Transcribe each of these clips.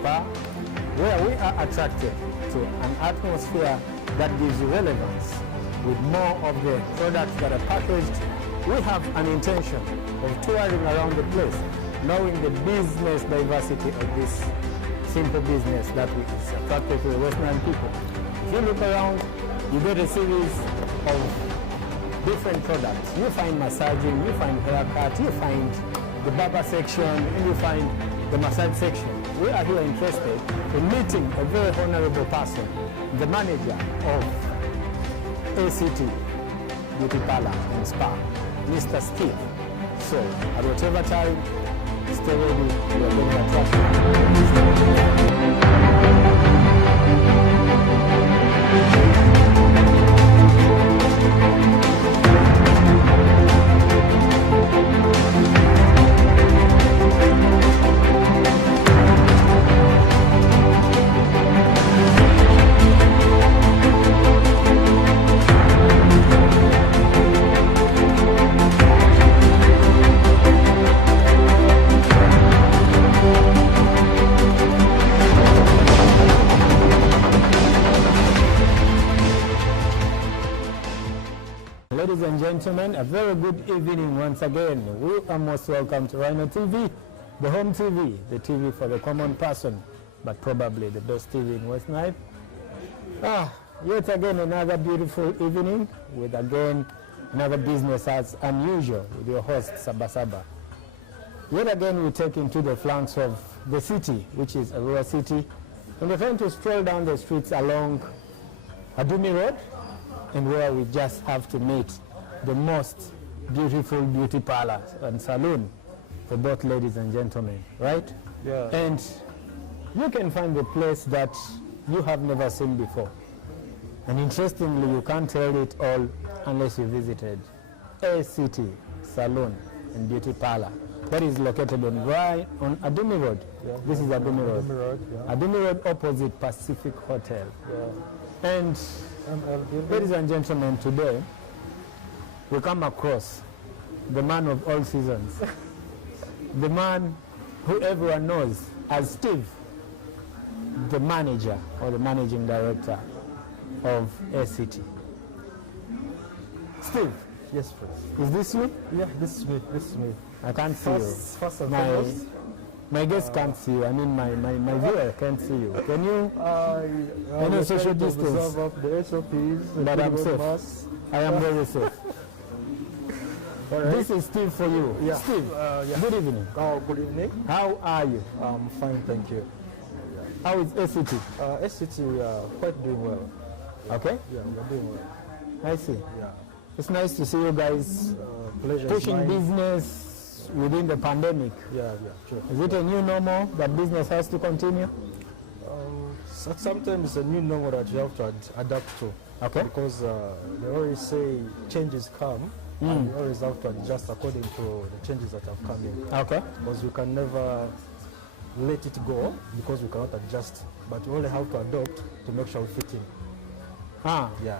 spa, where we are attracted to an atmosphere that gives you relevance with more of the products that are packaged. We have an intention of touring around the place, knowing the business diversity of this simple business that is attractive to the Western people. If you look around, you get a series of different products. You find massaging, you find haircut, you find the barber section, and you find the massage section. We are here interested in meeting a very honorable person, the manager of ACT Beauty Parlor and Spa, Mr. Steve. So, at whatever time, stay ready, we are going to attract you. Ladies and gentlemen, a very good evening once again. We are most welcome to Rhino TV, the home TV, the TV for the common person, but probably the best TV in West Nile. Yet again another beautiful evening with again another business as unusual with your host SHABA. Yet again we take into the flanks of the city, which is a rural city, and we're trying to stroll down the streets along Adumi Road, and where we just have to meet the most beautiful beauty parlor and salon for both ladies and gentlemen, right? Yeah. And you can find the place that you have never seen before. And interestingly, you can't tell it all unless you visited ACT Salon and Beauty Parlor. That is located on Adumi Road. Yeah. This is Adumi Road. Adumi Road, yeah. Adumi Road opposite Pacific Hotel. Yeah. And ladies and gentlemen, today we come across the man of all seasons, the man who everyone knows as Steve, the manager or the managing director of ACT. Steve. Yes, please. Is this you? Yeah, this is me. This is me. I can't see you. First and foremost. My guest can't see you. I mean, my viewer can't see you. Can you? I know social distance. The SOPs. But I'm safe. I am very safe. Right. This is Steve for you. Yeah. Steve, yeah. good evening. Oh, good evening. How are you? I'm fine, thank you. How is ACT? SCT, quite doing well. Okay. Yeah, we're doing well. I see. Yeah. It's nice to see you guys Pleasure pushing business within the pandemic. Yeah, sure. Is it a new normal that business has to continue? Sometimes it's a new normal that you have to adapt to. Okay. Because they always say changes come, and you always have to adjust according to the changes that have come in. Okay. Because we can never let it go because we cannot adjust, but we only have to adopt to make sure we fit in. Yeah.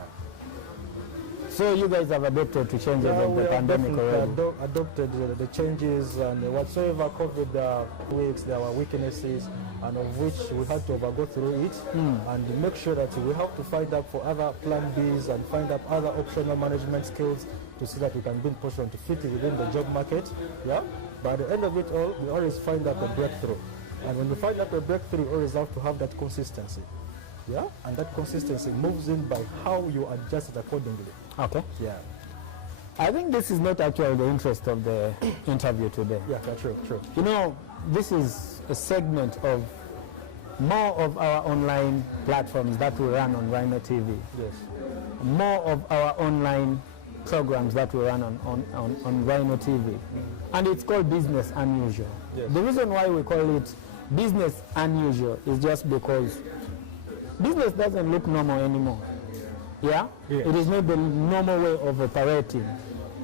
So you guys have adapted to changes of the pandemic already? Adopted the changes, and whatsoever COVID weeks, there were weaknesses, and of which we had to go through it and make sure that we have to find out for other plan Bs and find out other optional management skills to see that we can be in position to fit within the job market. Yeah. But at the end of it all, we always find out the breakthrough. And when we find out the breakthrough, we always have to have that consistency. Yeah? And that consistency moves in by how you adjust it accordingly. Okay. Yeah. I think this is not actually the interest of the interview today. Yeah, true. You know, this is a segment of more of our online platforms that we run on Rhino TV. Yes. More of our online programs that we run on Rhino TV. And it's called Business Unusual. Yes. The reason why we call it Business Unusual is just because business doesn't look normal anymore. Yeah? Yes. It is not the normal way of operating.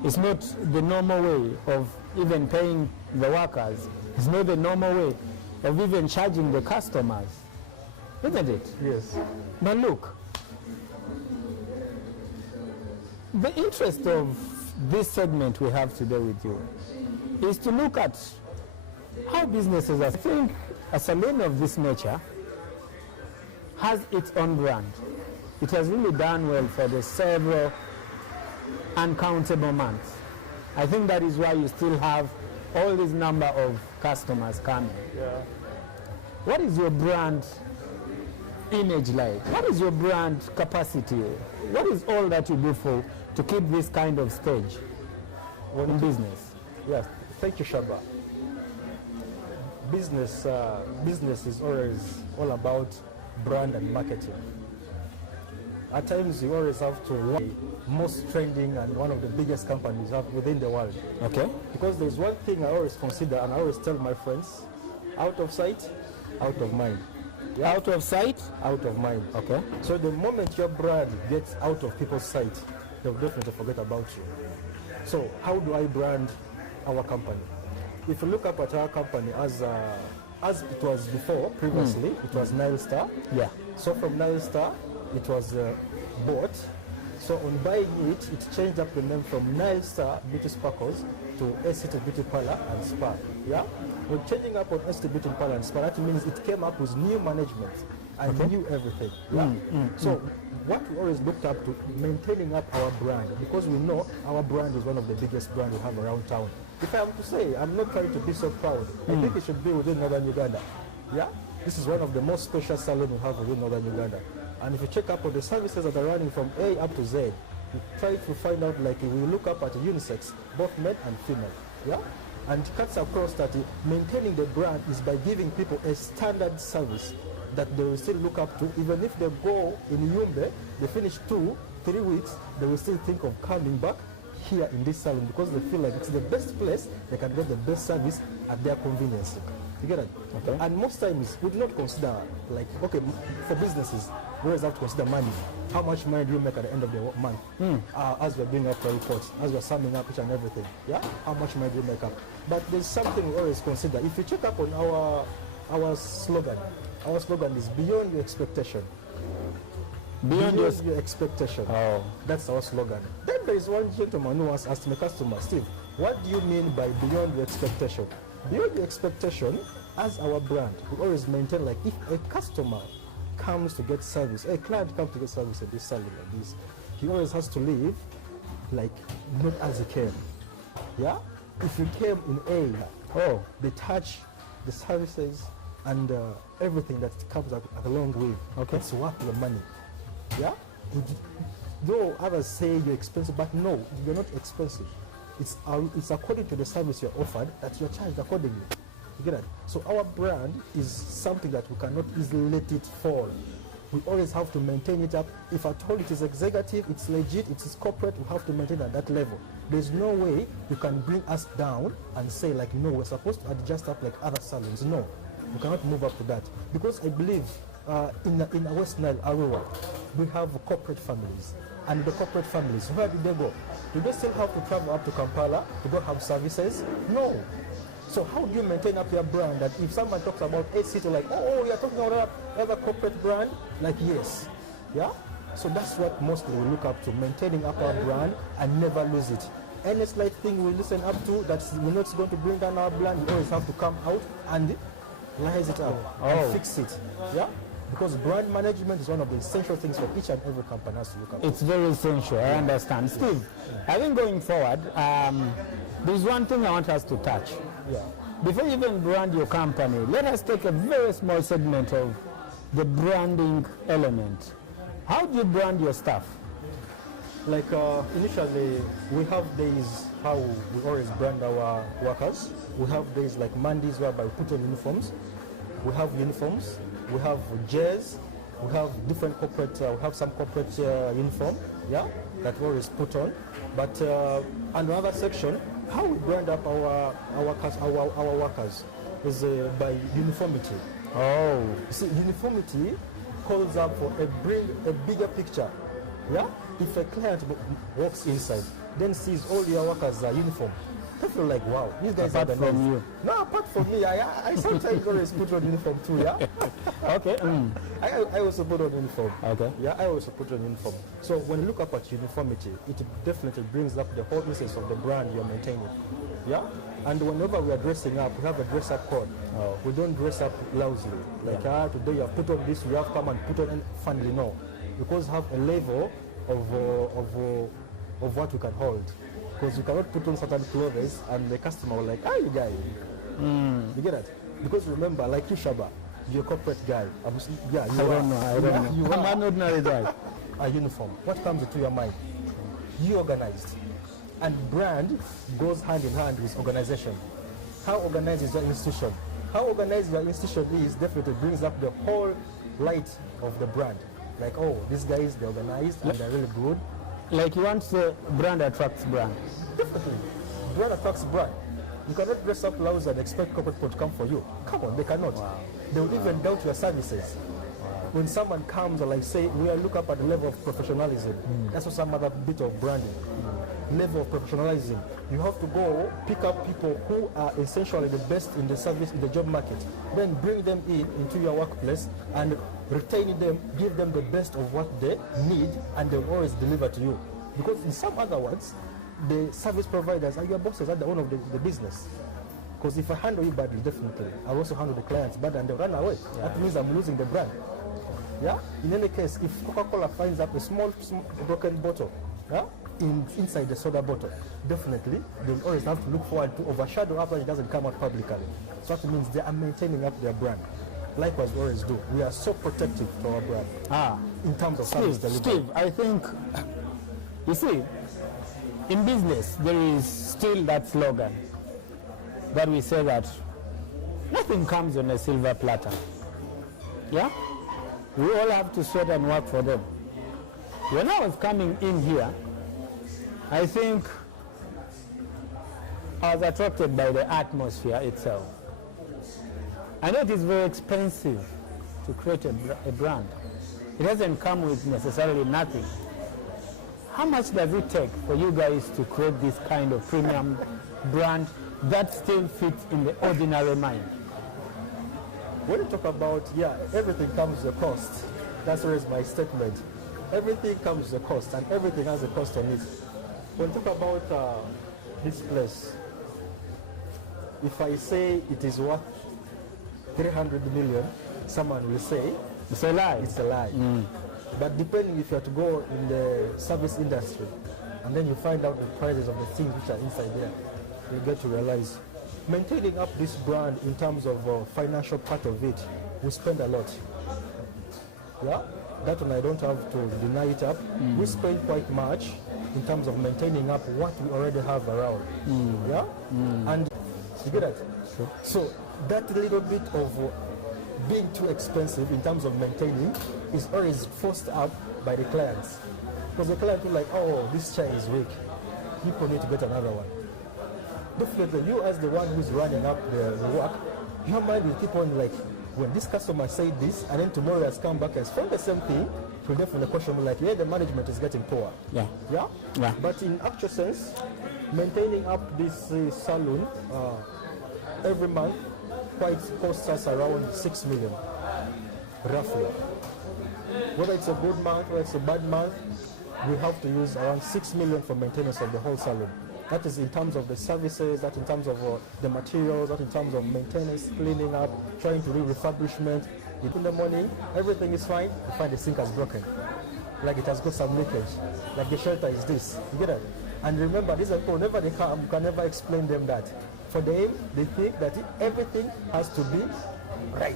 It's not the normal way of even paying the workers. It's not the normal way of even charging the customers. Isn't it? Yes. But look, the interest of this segment we have today with you is to look at how businesses are. I think a saloon of this nature has its own brand. It has really done well for the several uncountable months. I think that is why you still have all this number of customers coming. Yeah. What is your brand image like? What is your brand capacity? What is all that you do for to keep this kind of stage in business? Yes, thank you, Shaba. Business is always all about brand and marketing. At times, you always have to watch most trending and one of the biggest companies within the world. Okay. Because there's one thing I always consider, and I always tell my friends: out of sight, out of mind. Yeah. Out of sight, out of mind. Okay. So the moment your brand gets out of people's sight, they'll definitely forget about you. So how do I brand our company? If you look up at our company as it was before, previously, it was Nile Star. Yeah. So from Nile Star, it was bought. So on buying it, it changed up the name from Nile Star Beauty Sparkles to ST Beauty Parlor and Spa. Yeah. When changing up on ST Beauty Parlor and Spa, that means it came up with new management and new everything. Yeah. So what we always looked up to, maintaining up our brand, because we know our brand is one of the biggest brands we have around town. If I am to say, I'm not trying to be so proud. I think it should be within Northern Uganda. Yeah. This is one of the most special salons we have within Northern Uganda. And if you check up on the services that are running from A up to Z, you try to find out, like, we look up at unisex, both men and female. Yeah? And it cuts across that maintaining the brand is by giving people a standard service that they will still look up to. Even if they go in Yumbe, they finish 2-3 weeks, they will still think of coming back here in this salon because they feel like it's the best place, they can get the best service at their convenience. You get it? Okay. And most times we do not consider, like, okay, for businesses, we always have to consider money. How much money do you make at the end of the month? As we're doing up our reports, as we're summing up each and everything. Yeah? How much money do you make up? But there's something we always consider. If you check up on our slogan is beyond your expectation. Beyond your expectation. Oh. That's our slogan. Then there is one gentleman who once asked my customer, Steve, what do you mean by beyond your expectation? Beyond your expectation, as our brand, we always maintain, like, if a customer comes to get service, a client comes to get service at this salon like this, he always has to leave like not as he came. Yeah? If you came in A, the touch, the services, and everything that comes along with, it's worth the money. Yeah? Though others say you're expensive, but no, you're not expensive. It's according to the service you're offered that you're charged accordingly. You get it? So our brand is something that we cannot easily let it fall. We always have to maintain it up. If at all it is executive, it's legit, it's corporate, we have to maintain at that level. There's no way you can bring us down and say, like, no, we're supposed to adjust up like other salons. No, we cannot move up to that. Because I believe in West Nile, Arua, we have corporate families. And the corporate families, where do they go? Do they still have to travel up to Kampala to go have services? No. So how do you maintain up your brand? That if someone talks about a city, like, oh, you're talking about another corporate brand, like, yes. Yeah? So that's what mostly we look up to, maintaining up our brand and never lose it. Any slight thing we listen up to that's not going to bring down our brand, we always have to come out and rise it up and fix it. Yeah? Because brand management is one of the essential things for each and every company has to look at. It's very essential, I understand. Steve, I think going forward, there's one thing I want us to touch. Yeah. Before you even brand your company, let us take a very small segment of the branding element. How do you brand your staff? Like initially, we have days how we always brand our workers. We have days like Mondays whereby we put on uniforms. We have uniforms. We have jazz, we have different corporate, we have some corporate uniform, yeah, that we always put on. But another section, how we brand up our workers is by uniformity. Oh. See, uniformity calls up for a bigger picture, yeah? If a client walks inside, then sees all your workers are uniform, I feel like, wow, these guys apart are from you. No, apart from me, I sometimes always put on uniform too, yeah? Okay. I also put on uniform. Okay. Yeah, I also put on uniform. So when you look up at uniformity, it definitely brings up the whole essence of the brand you're maintaining. Yeah? And whenever we are dressing up, we have a dress up code. Oh. We don't dress up lousily. Like, today you have put on this, you have come and put on funny. No. Because we have a level of what we can hold. Because you cannot put on certain clothes and the customer will like, you guy. You get it? Because remember, like you, Shaba, you're a corporate guy. I don't know. You I'm an ordinary guy. A uniform. What comes to your mind? You organized. And brand goes hand in hand with organization. How organized is your institution? How organized your institution is definitely brings up the whole light of the brand. Like, oh, these guys, they're organized and they're really good. Like you want the brand attracts brand. Definitely. Brand attracts brand. You cannot dress up lousy and expect corporate people to come for you. Come on, they cannot. Wow. They will even doubt your services. When someone comes and like say, we look up at the level of professionalism. That's what some other bit of branding. Level of professionalism. You have to go pick up people who are essentially the best in the service, in the job market. Then bring them into your workplace and retain them, give them the best of what they need, and they'll always deliver to you. Because in some other words, the service providers are your bosses at the owner of the business. Because if I handle you badly, definitely, I'll also handle the clients bad and they'll run away. That means I'm losing the brand. Yeah? In any case, if Coca-Cola finds up a small broken bottle, inside the soda bottle, definitely they'll always have to look forward to overshadow after it doesn't come out publicly. So that means they are maintaining up their brand. Likewise, we always do. We are so protective to our brand. In terms of service delivery. Steve, I think, you see, in business, there is still that slogan that we say that nothing comes on a silver platter. Yeah? We all have to sweat and work for them. When I was coming in here, I think I was attracted by the atmosphere itself. I know it is very expensive to create a brand. It doesn't come with necessarily nothing. How much does it take for you guys to create this kind of premium brand that still fits in the ordinary mind? When you talk about, everything comes with a cost. That's always my statement. Everything comes with a cost, and everything has a cost on it. When you talk about this place, if I say it is worth 300 million, someone will say it's a lie. It's a lie. But depending if you are to go in the service industry, and then you find out the prices of the things which are inside there, you get to realize maintaining up this brand in terms of financial part of it, we spend a lot. Yeah, that one I don't have to deny it up. We spend quite much in terms of maintaining up what we already have around. Yeah, and you get that. Sure. So that little bit of being too expensive in terms of maintaining is always forced up by the clients. Because the client will like, oh, this chair is weak. People need to get another one. Definitely, you as the one who's running up the work, your mind will keep on like, when this customer said this, and then tomorrow has come back and found the same thing, you'll definitely question like, the management is getting poor. Yeah. But in actual sense, maintaining up this salon every month quite costs us around 6 million, roughly. Whether it's a good month or it's a bad month, we have to use around 6 million for maintenance of the whole salon. That is in terms of the services, that in terms of the materials, that in terms of maintenance, cleaning up, trying to do refurbishment. In the morning, everything is fine, you find the sink has broken. Like it has got some leakage. Like the shelter is this. You get it? And remember, these are people, whenever they come, you can never explain them that. For them, they think that everything has to be right.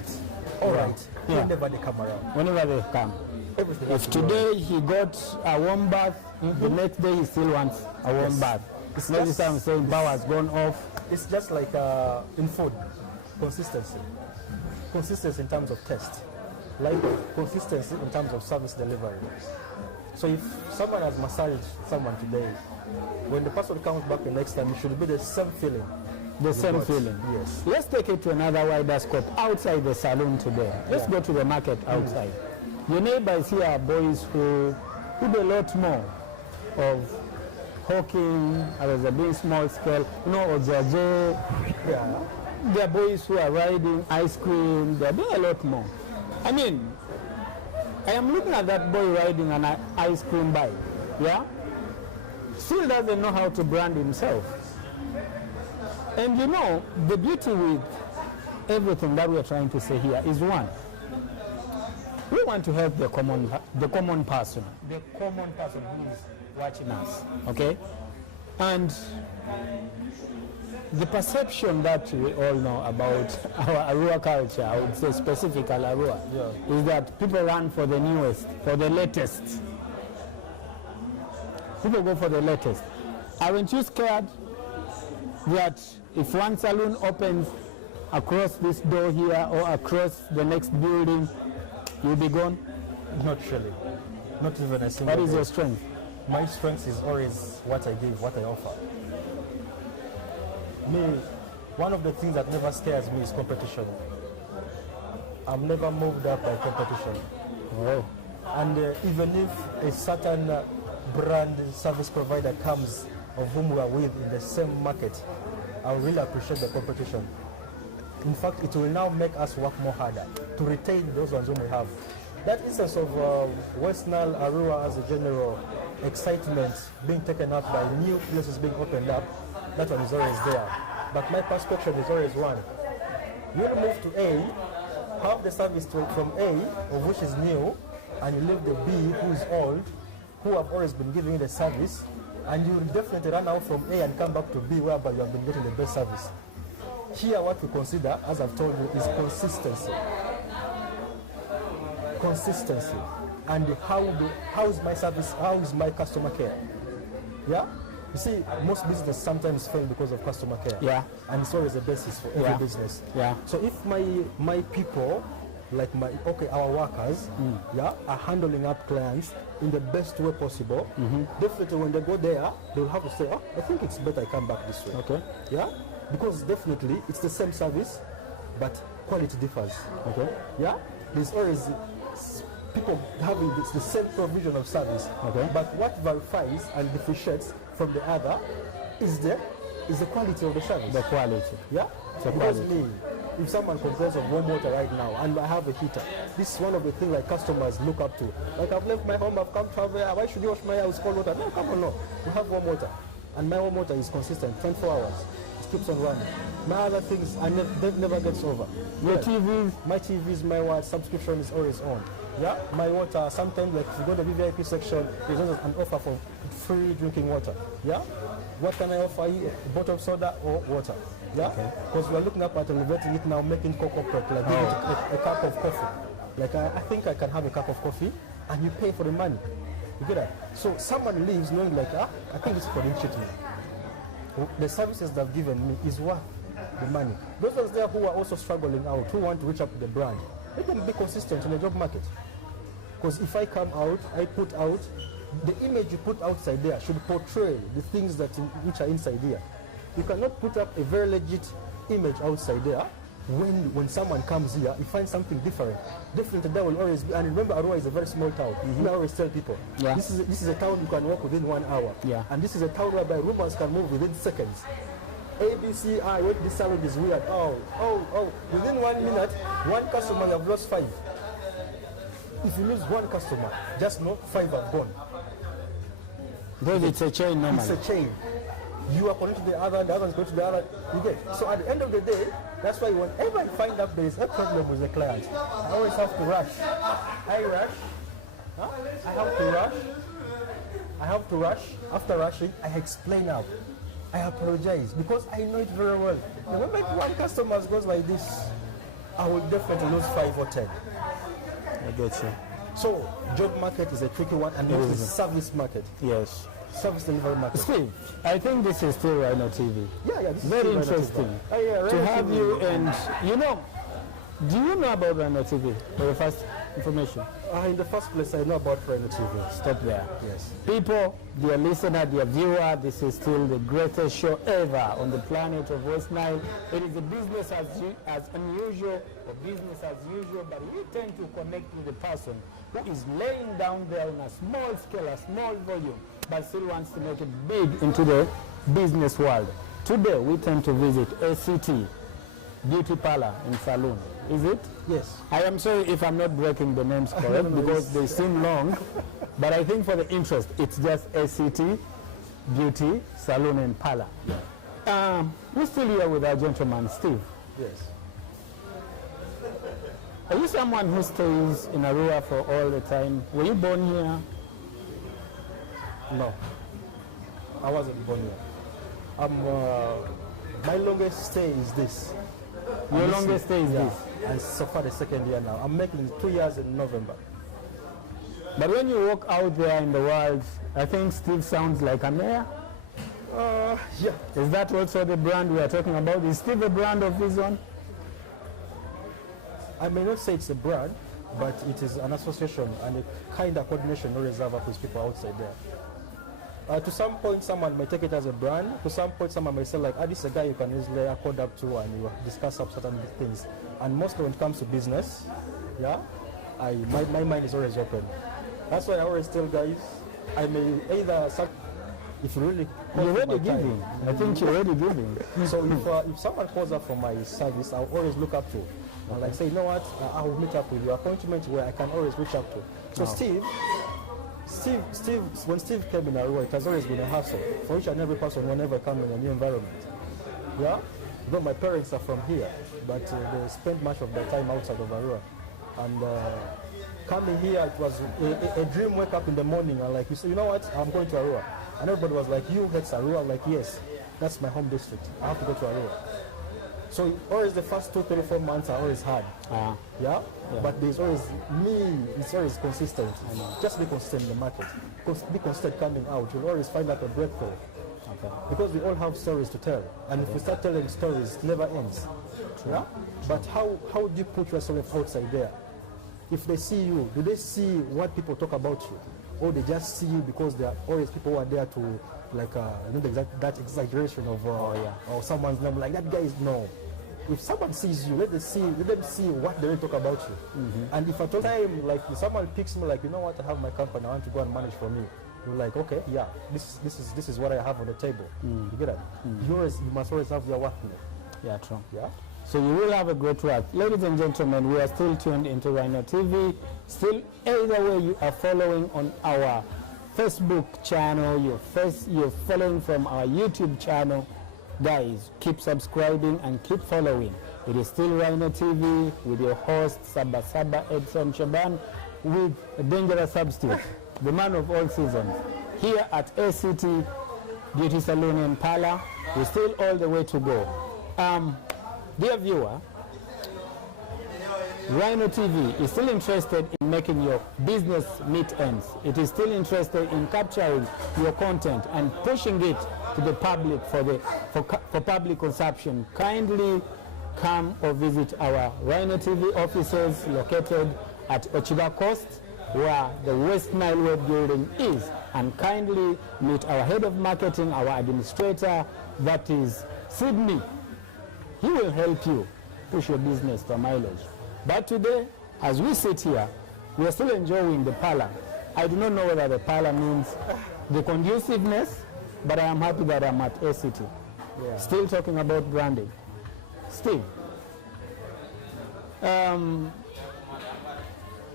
All right. Whenever they come around. Whenever they come. Everything if today he got a warm bath, the next day he still wants a warm bath. It's not this time saying power has gone off. It's just like in food, consistency. Consistency in terms of taste. Like consistency in terms of service delivery. So if someone has massaged someone today, when the person comes back the next time, it should be the same feeling. The same feeling. Yes. Let's take it to another wider scope outside the salon today. Let's go to the market outside. Your neighbors here are boys who do a lot more of hawking, others are doing small scale, or Jajo. There are boys who are riding ice cream, they're doing a lot more. I mean, I am looking at that boy riding an ice cream bike, still doesn't know how to brand himself. And you know, the beauty with everything that we are trying to say here is one, we want to help the common person who is watching us, okay? And the perception that we all know about our Arua culture, I would say specifically Arua, is that people run for the newest, for the latest. People go for the latest. Aren't you scared that if one saloon opens across this door here or across the next building, you'll be gone? Not really. Not even a single What is day. your strength? My strength is always what I give, what I offer. Me, one of the things that never scares me is competition. I'm never moved up by competition. Oh. And even if a certain brand service provider comes of whom we are with in the same market, I really appreciate the competition. In fact, it will now make us work more harder to retain those ones whom we have. That instance of West Nile, Arua as a general, excitement being taken up by new places being opened up, that one is always there. But my perspective is always one. You'll move to A, have the service from A, of which is new, and you leave the B, who is old, who have always been giving you the service, and you will definitely run out from A and come back to B, whereby you have been getting the best service. Here, what we consider, as I've told you, is consistency. Consistency. And how is my service, how is my customer care? Yeah? You see, most businesses sometimes fail because of customer care. Yeah. And it's always a basis for every business. Yeah. So if my people, like our workers, are handling up clients in the best way possible, definitely when they go there, they'll have to say, oh, I think it's better I come back this way. Okay. Yeah? Because definitely it's the same service, but quality differs. Okay. Yeah? There's always people having the same provision of service. Okay. But what verifies and differentiates from the other is the quality of the service. The quality. Yeah? The Because quality. me, if someone complains of warm water right now and I have a heater, this is one of the things like customers look up to. Like, I've left my home, I've come travel, why should you wash my house cold water? No, come on, no. We have warm water. And my warm water is consistent, 24 hours. It keeps on running. My other things, that never gets over. Your TVs? My TVs, my subscription is always on. Yeah, my water, sometimes like if you go to the VIP section, there's always an offer for free drinking water. Yeah? What can I offer you? A bottle of soda or water? Yeah? Because we're looking up at elevating it now, making cocoa prep, like a cup of coffee. Like I think I can have a cup of coffee and you pay for the money. You get that? So someone leaves knowing like, I think it's for the cheat me. The services they've given me is worth the money. Those ones there who are also struggling out, who want to reach up to the brand, let them be consistent in the job market. Because if I come out, I put out, the image you put outside there should portray the things which are inside there. You cannot put up a very legit image outside there. When someone comes here, you find something different. Definitely there will always be, and remember Arua is a very small town. I always tell people, this is a town you can walk within 1 hour. Yeah. And this is a town whereby rumors can move within seconds. ABC, wait, this sandwich is weird. Within 1 minute, one customer, you have lost 5. If you lose one customer, just know 5 have gone. Because it's a chain normally. It's a chain. You are connected to the other is going to the other. You get. So at the end of the day, that's why whenever I find that there is a problem with the client, I always have to rush. I rush. I have to rush. After rushing, I explain out. I apologize because I know it very well. Remember, if one customer goes like this, I will definitely lose 5 or 10. I get you. So, job market is a tricky one, and it is the service market. Yes. Service delivery market. Steve, I think this is still Rhino TV. Yeah, this is very interesting to have you. And do you know about Rhino TV for the first information? In the first place, I know about Rhino TV. Stop there. Yes. People, dear listener, dear viewer, this is still the greatest show ever on the planet of West Nile. It is a business as unusual or business as usual, but we tend to connect with the person who is laying down there on a small scale, a small volume, but still wants to make it big into the business world. Today, we tend to visit ACT, Beauty Parlor and Saloon. Is it? Yes. I am sorry if I'm not breaking the names correct because they seem long, but I think for the interest, it's just ACT, Beauty, Saloon and Parlor. We're still here with our gentleman, Steve. Yes. Are you someone who stays in Arua for all the time? Were you born here? No, I wasn't born here. My longest stay is this. Your longest stay is this? And so far the second year now. I'm making 2 years in November. But when you walk out there in the world, I think Steve sounds like a mayor. Yeah. Is that also the brand we are talking about? Is Steve a brand of his own? I may not say it's a brand, but it is an association and a kind of coordination we reserve up with people outside there. To some point, someone may take it as a brand. To some point, someone may say, like, this is a guy you can easily accord up to and you discuss up certain things. And mostly when it comes to business, yeah, my mind is always open. That's why I always tell guys, I may either, if you really... You're already giving. I think you're already giving. So if someone calls up for my service, I'll always look up to. And like say, you know what, I will meet up with your appointment where I can always reach out to. So Steve, when Steve came in Arua, it has always been a hassle for each and every person whenever I come in a new environment. Yeah? Though my parents are from here, but they spent much of their time outside of Arua. And coming here, it was a dream wake up in the morning and like, you say, you know what, I'm going to Arua. And everybody was like, you hate Arua? Like, yes, that's my home district. I have to go to Arua. So always the first 2, 3, 4 months are always hard. Yeah? But there's always it's always consistent. Just be consistent in the market. Be consistent coming out. You'll always find out a breakthrough. Okay. Because we all have stories to tell. And if we start telling stories, it never ends. True. Yeah? But how do you put yourself outside there? If they see you, do they see what people talk about you? Or they just see you because there are always people who are there to, like, that exaggeration of or someone's name, like that guy is, no. If someone sees you, let them see what they will talk about you. And if at all time, like, if someone picks me, like, you know what, I have my company, I want to go and manage for me. You're like, okay, yeah, this is what I have on the table. You get that? You must always have your work. Yeah, true. Yeah. So you will have a great work. Ladies and gentlemen, we are still tuned into Rhino TV. Still, either way you are following on our Facebook channel, you're following from our YouTube channel, guys, keep subscribing and keep following. It is still Rhino TV with your host, Saba Edson Shaban, with a dangerous substitute, the man of all seasons, here at ACT Beauty Salon in Pala. We're still all the way to go. Dear viewer, Rhino TV is still interested in making your business meet ends. It is still interested in capturing your content and pushing it to the public for public consumption. Kindly come or visit our Rhino TV offices located at Ochiba Coast, where the West Nile Road building is, and kindly meet our head of marketing, our administrator, that is Sydney. He will help you push your business to mileage. But today, as we sit here, we are still enjoying the parlor. I do not know whether the parlor means the conduciveness, but I am happy that I'm at ACT. Yeah. Still talking about branding. Steve,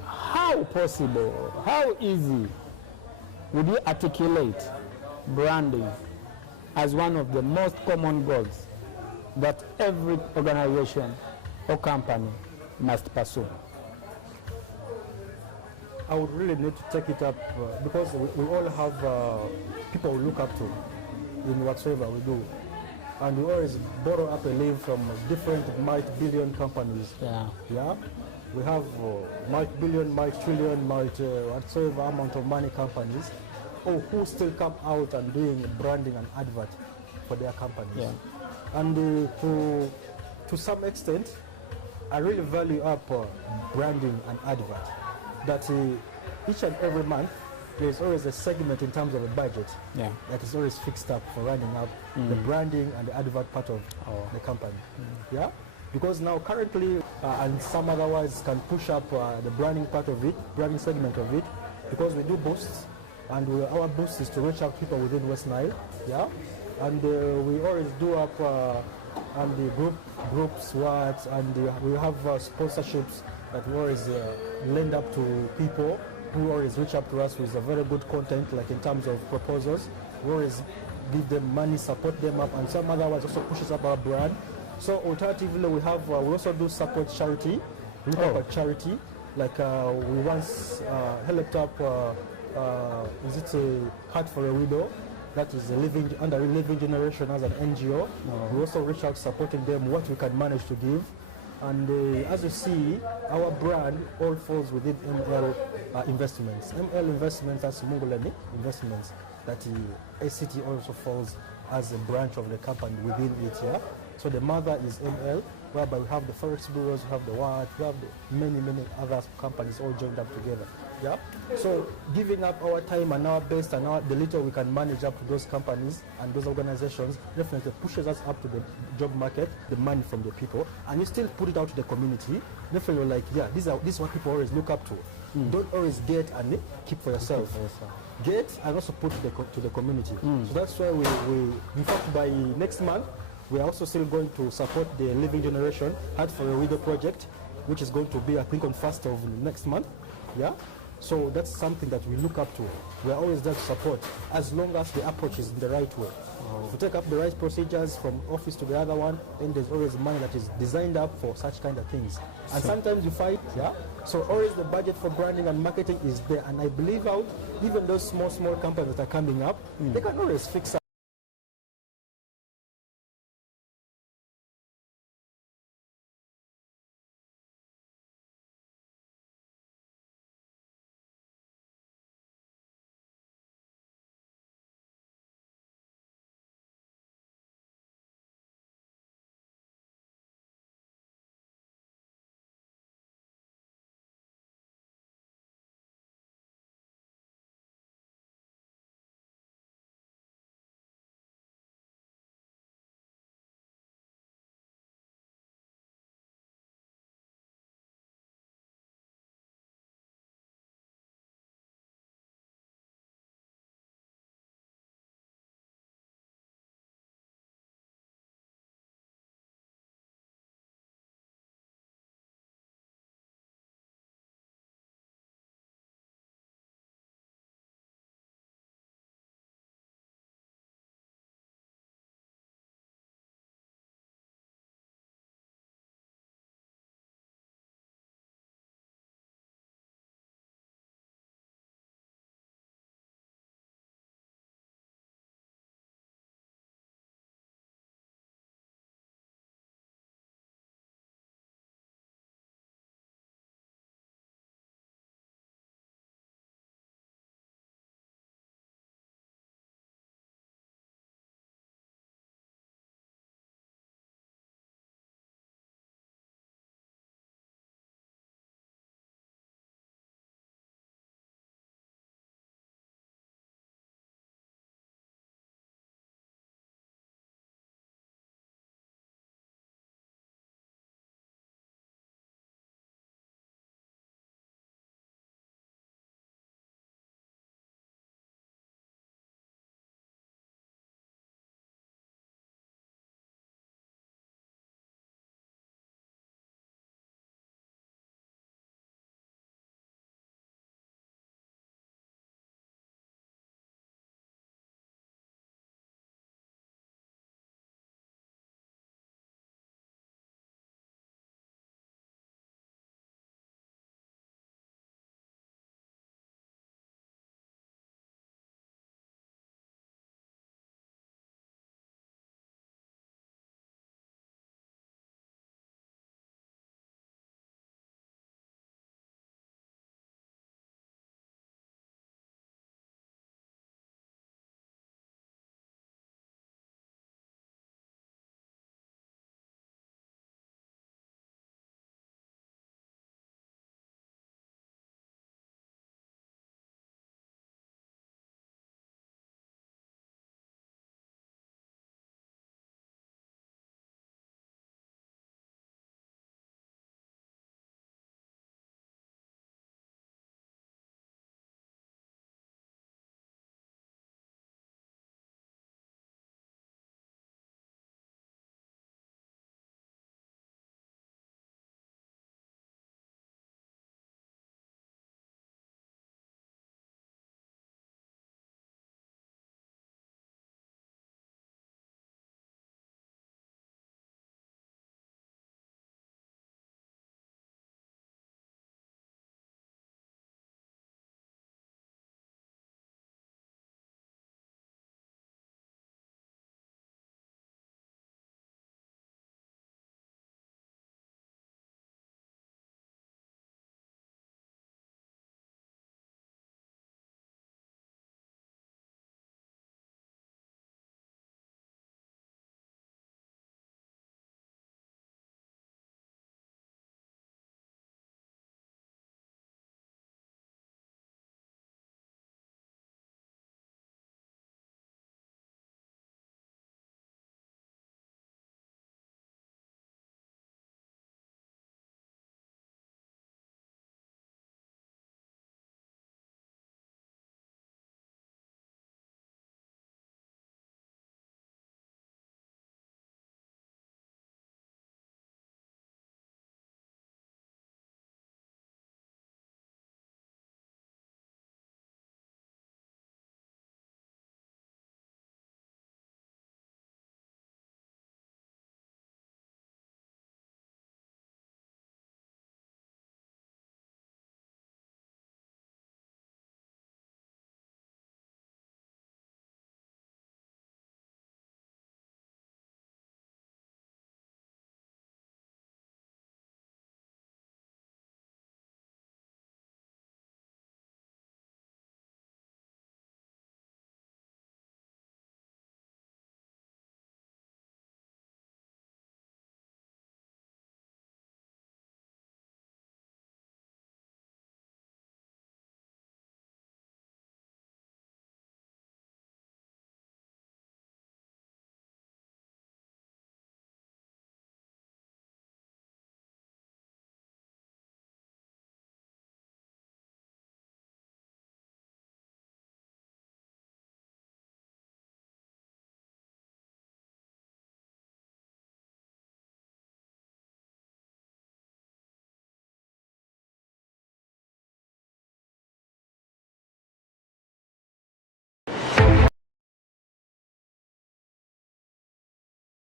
how possible, how easy would you articulate branding as one of the most common goals that every organization or company must pursue? I would really need to take it up because we all have people we look up to in whatsoever we do. And we always borrow up a leaf from different multi-billion companies. Yeah? We have multi-billion, multi-trillion, whatsoever amount of money companies who still come out and doing branding and advert for their companies. Yeah. And to some extent, I really value up branding and advert. That each and every month, there's always a segment in terms of a budget that is always fixed up for running up the branding and the advert part of the company. Yeah? Because now currently, and some otherwise can push up the branding part of it, branding segment of it, because we do boosts, and our boost is to reach out people within West Nile. Yeah? And we always do up and the groups and we have sponsorships that we always lend up to people who always reach up to us with a very good content, like in terms of proposals. We always give them money, support them up, and some other ones also pushes up our brand. So alternatively, we also do support charity. We look at charity. Like we once helped up, is it a Heart for a Widow? That is under Living Generation as an NGO. We also reach out supporting them what we can manage to give. And as you see, our brand all falls within ML Investments. ML Investments, that's Munguleni Investments, that ACT also falls as a branch of the company within it, yeah? So the mother is ML, whereby we have the Forex bureaus, we have the WAT, we have many other companies all joined up together. Yeah. So giving up our time and our best and the little we can manage up to those companies and those organizations definitely pushes us up to the job market, the money from the people, and you still put it out to the community. Definitely, like, yeah, this is what people always look up to. Don't always get and keep for yourself. Get and also put to the community. So that's why we in fact by next month we are also still going to support the Living Generation Heart for a Widow project, which is going to be, I think, on 1st of next month. Yeah. So that's something that we look up to. We are always there to support, as long as the approach is in the right way. If you take up the right procedures from office to the other one, then there's always money that is designed up for such kind of things. And sometimes you fight, yeah? So always the budget for branding and marketing is there. And I believe even those small companies that are coming up, they can always fix up.